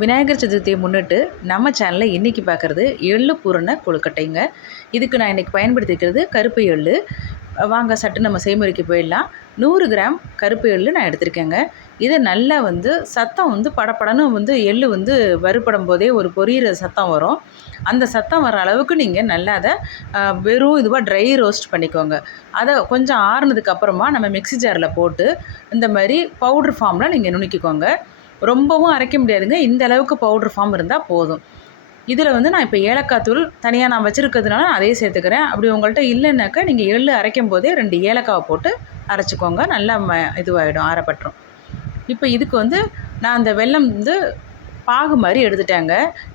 விநாயகர் சதுர்த்தியை முன்னிட்டு நம்ம சேனலில் இன்றைக்கி பார்க்குறது எள்ளு பூரண கொழுக்கட்டைங்க. இதுக்கு நான் இன்றைக்கி பயன்படுத்திக்கிறது கருப்பு எள்ளு. வாங்க சட்டு நம்ம செய்முறைக்கு போயிடலாம். நூறு கிராம் கருப்பு எள்ளு நான் எடுத்திருக்கேங்க. இதை நல்லா வந்து சத்தம் வந்து படப்படன்னு வந்து எள்ளு வந்து வறுபடும் போதே ஒரு பொரியிற சத்தம் வரும். அந்த சத்தம் வர அளவுக்கு நீங்கள் நல்லா அதை வெறும் இதுவாக ட்ரை ரோஸ்ட் பண்ணிக்கோங்க. அதை கொஞ்சம் ஆறுனதுக்கு அப்புறமா நம்ம மிக்ஸி ஜாரில் போட்டு இந்த மாதிரி பவுட்ரு ஃபார்மில் நீங்கள் நுணுக்கிக்கோங்க. ரொம்பவும் அரைக்க முடியாதுங்க. இந்த அளவுக்கு பவுட்ரு ஃபார்ம் இருந்தால் போதும். இதில் வந்து நான் இப்போ ஏலக்காய் தூள் தனியாக நான் வச்சுருக்கிறதுனால நான் அதையே சேர்த்துக்கிறேன். அப்படி உங்கள்கிட்ட இல்லைன்னாக்கா நீங்கள் எள்ளு அரைக்கும் போதே ரெண்டு ஏலக்காவை போட்டு அரைச்சிக்கோங்க. நல்லா ம இதுவாகிடும் ஆறப்பட்டுரும். இப்போ இதுக்கு வந்து நான் அந்த வெல்லம் வந்து பாகு மாதிரி எடுத்துட்டாங்க.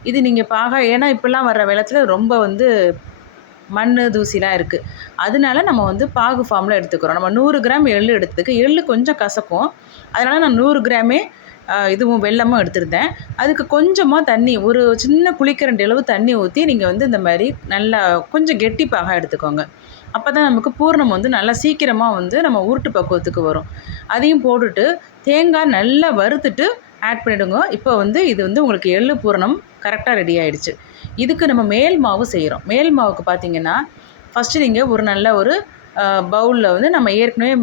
இது நீங்கள் பாகா ஏன்னா இப்போல்லாம் வர்ற வெள்ளத்தில் ரொம்ப வந்து மண் தூசிலாம் இருக்குது அதனால நம்ம வந்து பாகு ஃபார்மில் எடுத்துக்கிறோம். நம்ம நூறு கிராம் எள்ளு எடுத்துக்க எள்ளு கொஞ்சம் கசக்கும். அதனால் நான் நூறு கிராமே இதுவும் வெல்லமும் எடுத்திருந்தேன். அதுக்கு கொஞ்சமாக தண்ணி ஒரு சின்ன குளிக்கரண்டி அளவு தண்ணி ஊற்றி நீங்கள் வந்து இந்த மாதிரி நல்லா கொஞ்சம் கெட்டிப்பாக எடுத்துக்கோங்க. அப்போ தான் நமக்கு பூர்ணம் வந்து நல்லா சீக்கிரமாக வந்து நம்ம உருட்டு பக்குவத்துக்கு வரும். அதையும் போட்டுட்டு தேங்காய் நல்லா வறுத்துட்டு ஆட் பண்ணிவிடுங்க இப்போ வந்து இது வந்து உங்களுக்கு எள்ளு பூரணம் கரெக்டாக ரெடி ஆகிடுச்சு இதுக்கு நம்ம மேல் மாவு செய்கிறோம் மேல் மாவுக்கு பார்த்தீங்கன்னா ஃபஸ்ட்டு நீங்கள் ஒரு நல்ல ஒரு பவுலில் வந்து நம்ம ஏற்கனவே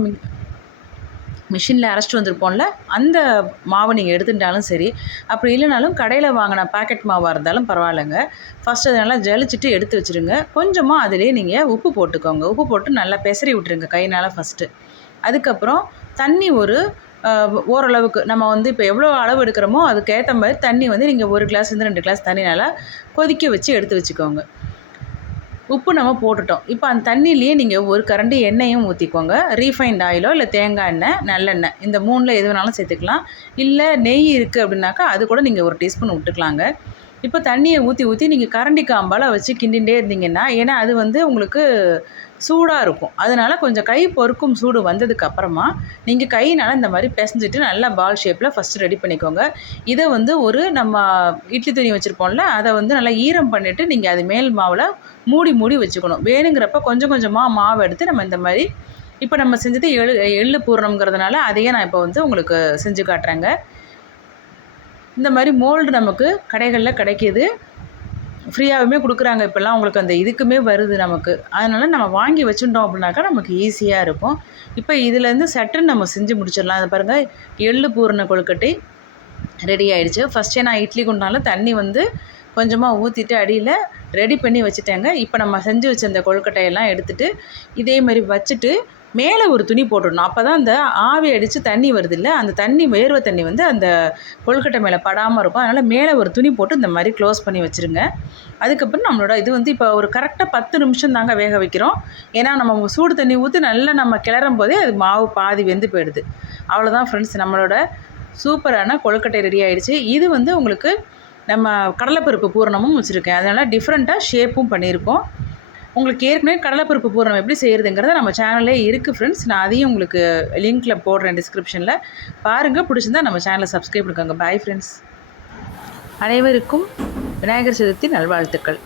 மிஷினில் அரைச்சிட்டு வந்திருப்போம்ல அந்த மாவை நீங்கள் எடுத்துட்டாலும் சரி அப்படி இல்லைனாலும் கடையில் வாங்கின பாக்கெட் மாவாக இருந்தாலும் பரவாயில்லைங்க. ஃபஸ்ட் அதை நல்லா ஜலிச்சுட்டு எடுத்து வச்சுருங்க. கொஞ்சமாக அதிலே நீங்கள் உப்பு போட்டுக்கோங்க. உப்பு போட்டு நல்லா பெசரி விட்டுருங்க கையினால் ஃபஸ்ட்டு அதுக்கப்புறம் தண்ணி ஒரு ஓரளவுக்கு நம்ம வந்து இப்போ எவ்வளோ அளவு எடுக்கிறோமோ அதுக்கேற்ற மாதிரி தண்ணி வந்து நீங்கள் ஒரு கிளாஸ்லேருந்து ரெண்டு கிளாஸ் தண்ணி நல்லா கொதிக்க வச்சு எடுத்து வச்சுக்கோங்க. உப்பு நம்ம போட்டுட்டோம். இப்போ அந்த தண்ணியிலேயே நீங்கள் ஒரு கரண்டு எண்ணெயும் ஊற்றிக்கோங்க ரீஃபைண்ட் ஆயிலோ இல்லை தேங்காய் எண்ணெய் நல்லெண்ணெய் இந்த மூணில் எது வேணாலும் சேர்த்துக்கலாம். இல்லை நெய் இருக்குது அப்படின்னாக்கா அது கூட நீங்கள் ஒரு டீஸ்பூன் விட்டுக்கலாங்க இப்போ தண்ணியை ஊற்றி ஊற்றி நீங்கள் கரண்டி காம்பால் வச்சு கிண்டிகிட்டே இருந்தீங்கன்னா ஏன்னா அது வந்து உங்களுக்கு சூடாக இருக்கும். அதனால் கொஞ்சம் கை பொறுக்கும் சூடு வந்ததுக்கு அப்புறமா நீங்கள் கையினால் இந்த மாதிரி பிசைஞ்சிட்டு நல்லா பால் ஷேப்பில் ஃபஸ்ட்டு ரெடி பண்ணிக்கோங்க. இதை வந்து ஒரு நம்ம இட்லி துணி வச்சுருப்போம்ல அதை வந்து நல்லா ஈரம் பண்ணிவிட்டு நீங்கள் அது மேல் மாவில் மூடி மூடி வச்சுக்கணும். வேணுங்கிறப்ப கொஞ்சம் கொஞ்சமாக மாவு எடுத்து நம்ம இந்த மாதிரி இப்போ நம்ம செஞ்சது எள்ளு எள்ளு பூரணங்கிறதுனால அதையே நான் இப்போ வந்து உங்களுக்கு செஞ்சு காட்டுறேங்க. இந்த மாதிரி மோல்டு நமக்கு கடைகளில் கிடைக்கிது. ஃப்ரீயாகவுமே கொடுக்குறாங்க. இப்போல்லாம் உங்களுக்கு அந்த இதுக்குமே வருது நமக்கு. அதனால் நம்ம வாங்கி வச்சுட்டோம் அப்படின்னாக்கா நமக்கு ஈஸியாக இருக்கும். இப்போ இதுலேருந்து சட்டுன்னு நம்ம செஞ்சு முடிச்சிடலாம். அதை பாருங்கள் எள்ளு பூரண கொழுக்கட்டை ரெடி ஆகிடுச்சு ஃபஸ்ட்டே நான் இட்லி குண்டால தண்ணி வந்து கொஞ்சமாக ஊற்றிட்டு அடியில் ரெடி பண்ணி வச்சுட்டேங்க. இப்போ நம்ம செஞ்சு வச்ச அந்த கொழுக்கட்டையெல்லாம் எடுத்துட்டு இதே மாதிரி வச்சுட்டு மேலே ஒரு துணி போட்டுடணும். அப்போ தான் அந்த ஆவி அடித்து தண்ணி வருது இல்லை அந்த தண்ணி வேர்வை தண்ணி வந்து அந்த கொழுக்கட்டை மேலே படாமல் இருக்கும். அதனால் மேலே ஒரு துணி போட்டு இந்த மாதிரி க்ளோஸ் பண்ணி வச்சுருங்க. அதுக்கப்புறம் நம்மளோட இது வந்து இப்போ ஒரு கரெக்டாக பத்து நிமிஷம் தாங்க வேக வைக்கிறோம். ஏன்னா நம்ம சூடு தண்ணி ஊற்றி நல்லா நம்ம கிளறும் போதே அது மாவு பாதி வெந்து போயிடுது. அவ்வளோதான் ஃப்ரெண்ட்ஸ் நம்மளோட சூப்பரான கொழுக்கட்டை ரெடி ஆகிடுச்சு இது வந்து உங்களுக்கு நம்ம கடலைப்பருப்பு பூரணமும் வச்சுருக்கேன். அதனால் டிஃப்ரெண்ட்டாக ஷேப்பும் பண்ணியிருக்கோம். உங்களுக்கு ஏற்கனவே கடலைப்பருப்பு பூரணம் எப்படி செய்கிறதுங்கிறத நம்ம சேனல்லே இருக்குது ஃப்ரெண்ட்ஸ் நான் அதையும் உங்களுக்கு லிங்க்கில் போடுறேன் டிஸ்கிரிப்ஷனில் பாருங்கள் பிடிச்சிருந்தா நம்ம சேனலை சப்ஸ்கிரைப் பண்ணிக்கோங்க. பாய் ஃப்ரெண்ட்ஸ் அனைவருக்கும் விநாயகர் சதுர்த்தி நல்வாழ்த்துக்கள்.